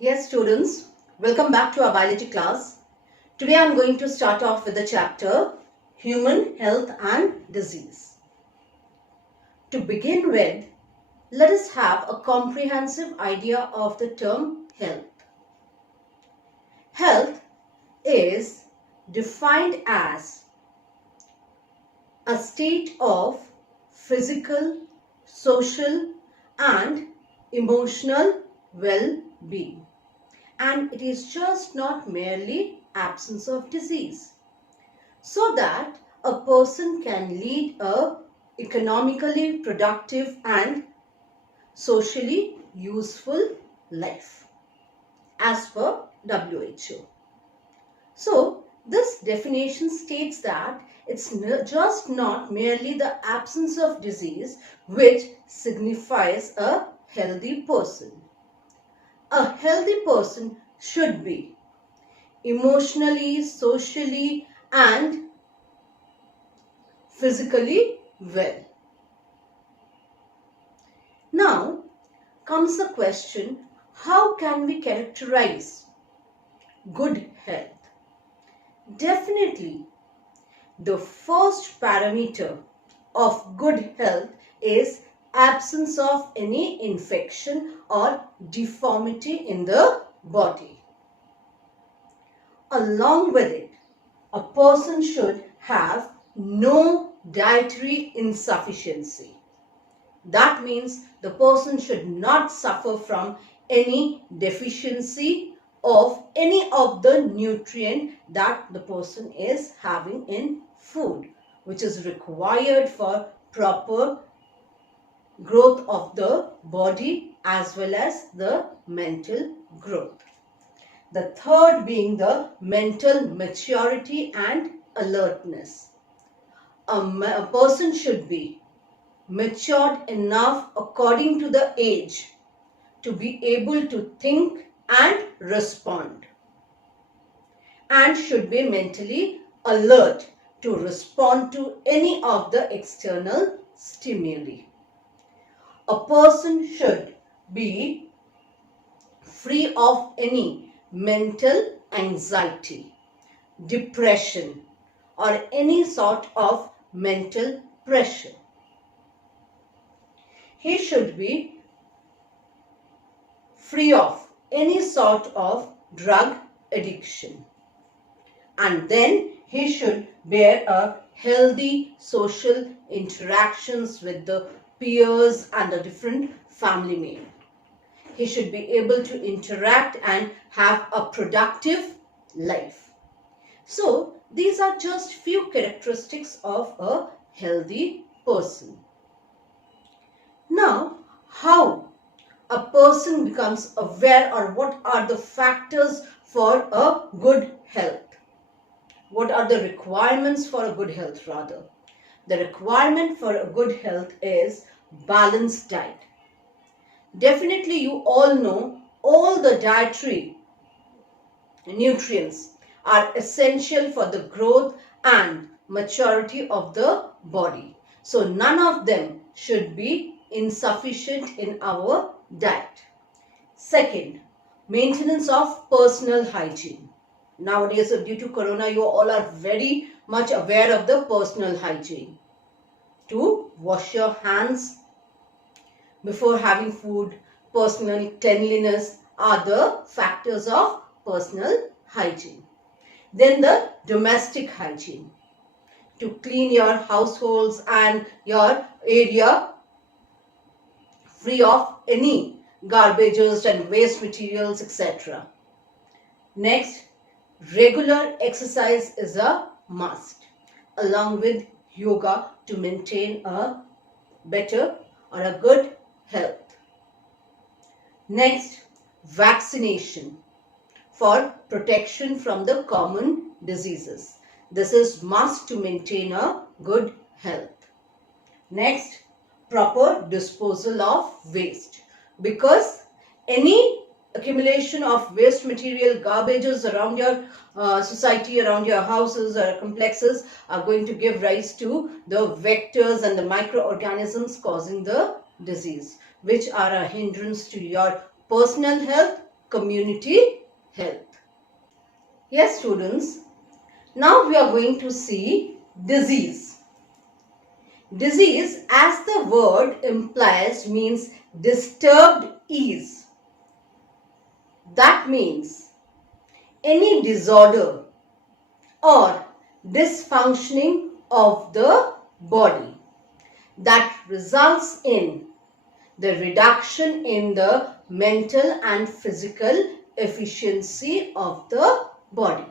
Yes, students, welcome back to our biology class. Today I am going to start off with the chapter Human Health and Disease. To begin with, let us have a comprehensive idea of the term health. Health is defined as a state of physical, social, and emotional well-being. And it is just not merely absence of disease, so that a person can lead a economically productive and socially useful life as per WHO. So this definition states that it's just not merely the absence of disease which signifies a healthy person. A healthy person should be emotionally, socially, and physically well. Now comes the question, how can we characterize good health? Definitely, the first parameter of good health is absence of any infection or deformity in the body. Along with it, a person should have no dietary insufficiency. That means the person should not suffer from any deficiency of any of the nutrient that the person is having in food, which is required for proper growth of the body as well as the mental growth. The third being the mental maturity and alertness. A person should be matured enough according to the age to be able to think and respond, and should be mentally alert to respond to any of the external stimuli. A person should be free of any mental anxiety, depression, or any sort of mental pressure. He should be free of any sort of drug addiction. And then he should bear a healthy social interactions with the peers and the different family members. He should be able to interact and have a productive life. So these are just few characteristics of a healthy person. Now, how a person becomes aware, or what are the factors for a good health? What are the requirements for a good health rather? The requirement for a good health is balanced diet. Definitely you all know all the dietary nutrients are essential for the growth and maturity of the body. So none of them should be insufficient in our diet. Second, maintenance of personal hygiene. Nowadays, due to corona, you all are very much aware of the personal hygiene. To wash your hands before having food, personal cleanliness are the factors of personal hygiene. Then the domestic hygiene. To clean your households and your area free of any garbages and waste materials, etc. Next, regular exercise is a must, along with yoga, to maintain a better or a good health. Next, vaccination for protection from the common diseases. This is must to maintain a good health. Next, proper disposal of waste, because any accumulation of waste material, garbages around your society, around your houses or complexes are going to give rise to the vectors and the microorganisms causing the disease, which are a hindrance to your personal health community health. Yes, students, now we are going to see disease. Disease, as the word implies, means disturbed ease. That means any disorder or dysfunctioning of the body that results in the reduction in the mental and physical efficiency of the body.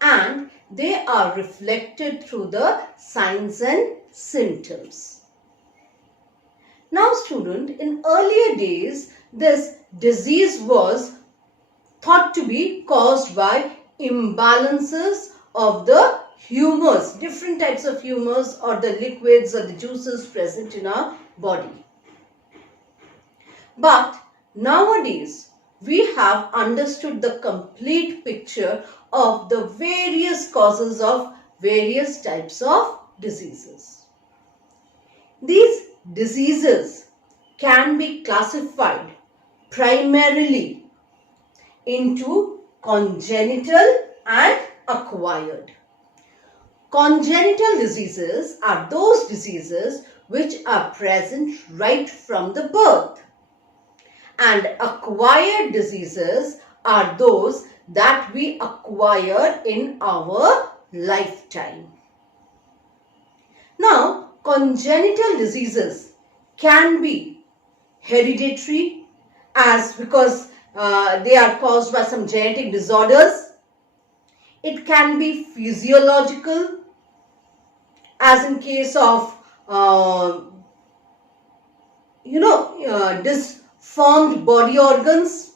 And they are reflected through the signs and symptoms. Now student, in earlier days, this disease was thought to be caused by imbalances of the humors, different types of humors or the liquids or the juices present in our body. But nowadays, we have understood the complete picture of the various causes of various types of diseases. These diseases can be classified primarily into congenital and acquired. Congenital diseases are those diseases which are present right from the birth. And acquired diseases are those that we acquire in our lifetime. Now, congenital diseases can be hereditary because they are caused by some genetic disorders. It can be physiological, as in case of disformed body organs,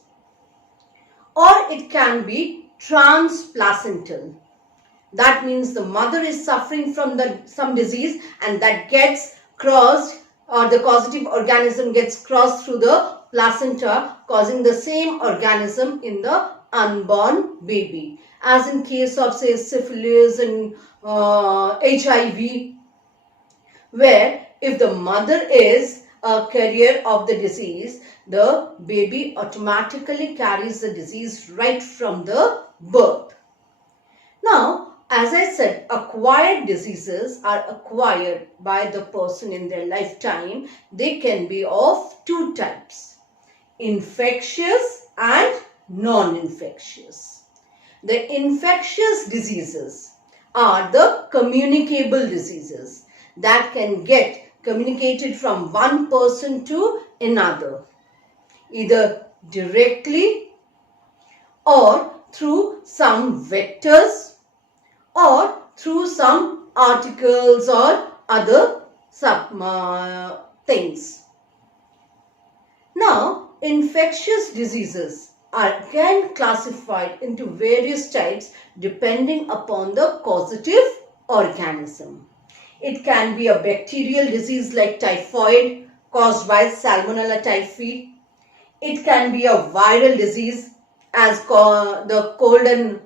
or it can be transplacental. That means the mother is suffering from some disease and that gets crossed, or the causative organism gets crossed through the placenta, causing the same organism in the unborn baby. As in case of, say, syphilis and HIV, where if the mother is a carrier of the disease, the baby automatically carries the disease right from the birth. Now, as I said, acquired diseases are acquired by the person in their lifetime. They can be of two types: infectious and non-infectious. The infectious diseases are the communicable diseases that can get communicated from one person to another, either directly or through some vectors or through some articles or other things. Now, infectious diseases are again classified into various types depending upon the causative organism. It can be a bacterial disease like typhoid caused by Salmonella typhi. It can be a viral disease as the cold and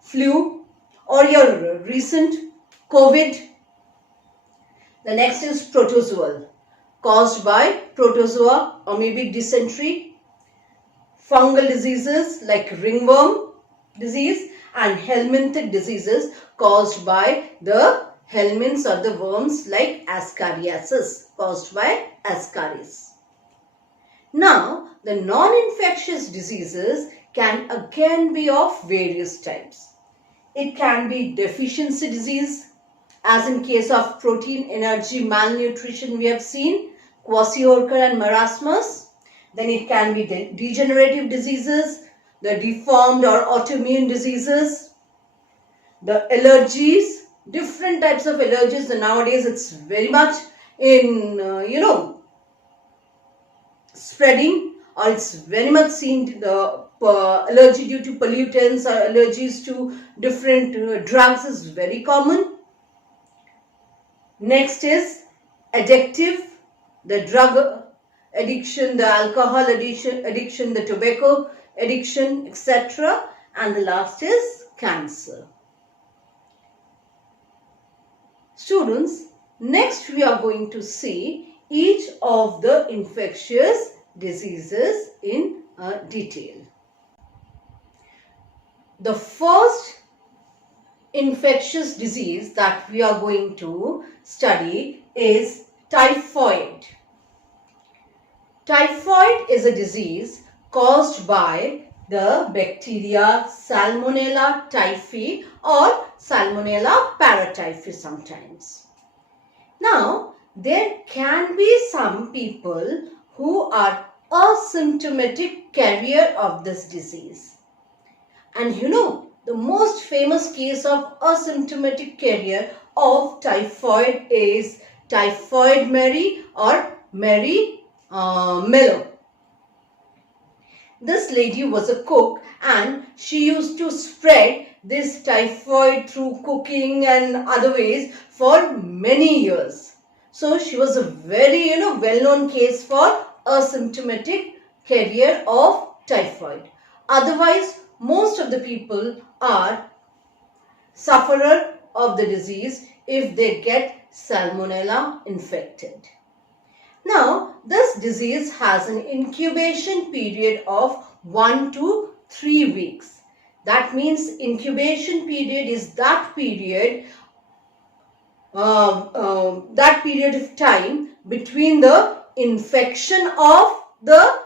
flu, or your recent COVID. The next is protozoal, caused by protozoa or maybe dysentery. Fungal diseases like ringworm disease, and helminthic diseases caused by the helminths or the worms like ascariasis, caused by ascaris. Now, the non-infectious diseases can again be of various types. It can be deficiency disease, as in case of protein energy malnutrition we have seen, kwashiorkor and marasmus. Then it can be degenerative diseases, the deformed or autoimmune diseases, the allergies, different types of allergies. And nowadays it's very much in, spreading, or it's very much seen, the allergy due to pollutants or allergies to different drugs is very common. Next is addictive, the drug addiction, the alcohol addiction, the tobacco addiction, etc. And the last is cancer. Students, next we are going to see each of the infectious diseases in detail. The first infectious disease that we are going to study is typhoid. Typhoid is a disease caused by the bacteria Salmonella typhi or Salmonella paratyphi sometimes. Now, there can be some people who are asymptomatic carrier of this disease. And you know, the most famous case of asymptomatic carrier of typhoid is Typhoid Mary or Mary Mello. This lady was a cook and she used to spread this typhoid through cooking and other ways for many years. So she was a very well-known case for asymptomatic carrier of typhoid. Otherwise, most of the people are sufferer of the disease if they get Salmonella infected. Now, this disease has an incubation period of 1 to 3 weeks. That means incubation period is that period of time between the infection of the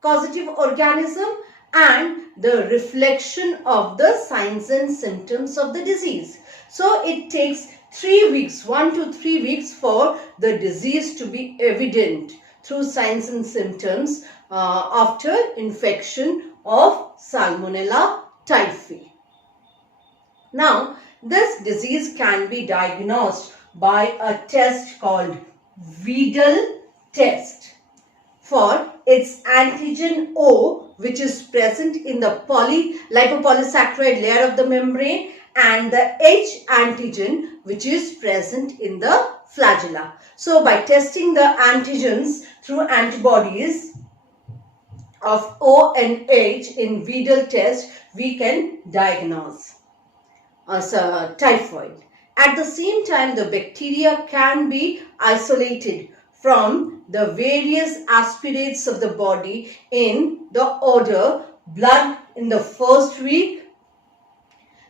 causative organism and the reflection of the signs and symptoms of the disease. So it takes 3 weeks, 1 to 3 weeks for the disease to be evident through signs and symptoms after infection of Salmonella typhi. Now, this disease can be diagnosed by a test called Wedel test for its antigen O, which is present in the lipopolysaccharide layer of the membrane, and the H antigen, which is present in the flagella. So by testing the antigens through antibodies of O and H in Wedel test, we can diagnose typhoid. At the same time, the bacteria can be isolated from the various aspirates of the body in the order blood in the first week,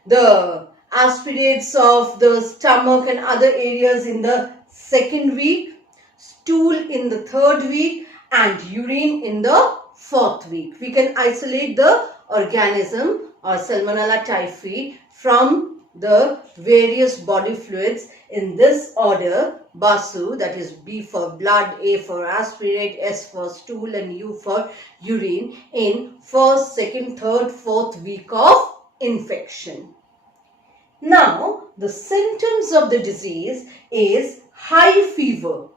the aspirates of the stomach and other areas in the second week, stool in the third week, and urine in the fourth week. We can isolate the organism or Salmonella typhi from the various body fluids in this order: BASU, that is B for blood, A for aspirate, S for stool, and U for urine in first, second, third, fourth week of infection. Now, the symptoms of the disease is high fever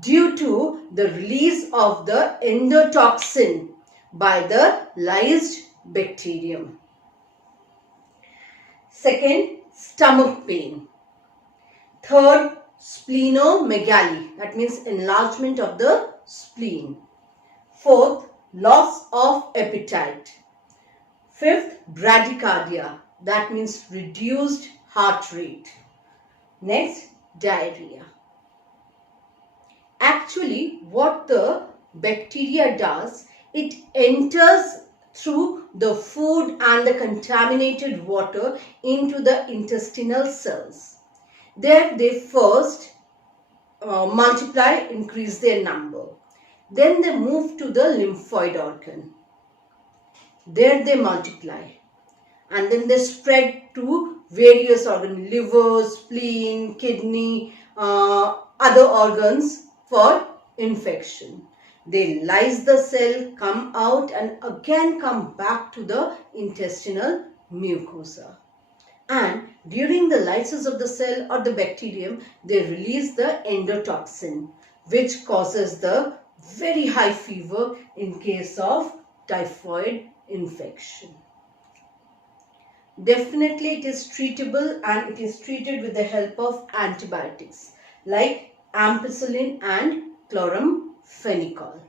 due to the release of the endotoxin by the lysed bacterium. Second, stomach pain. Third, splenomegaly, that means enlargement of the spleen. Fourth, loss of appetite. Fifth, bradycardia, that means reduced heart rate. Next, diarrhea. Actually, what the bacteria does, it enters through the food and the contaminated water into the intestinal cells. There they first multiply, increase their number. Then they move to the lymphoid organ. There they multiply. And then they spread to various organs, liver, spleen, kidney, other organs for infection. They lyse the cell, come out, and again come back to the intestinal mucosa. And during the lysis of the cell or the bacterium, they release the endotoxin, which causes the very high fever in case of typhoid infection. Definitely it is treatable, and it is treated with the help of antibiotics like ampicillin and chloramphenicol.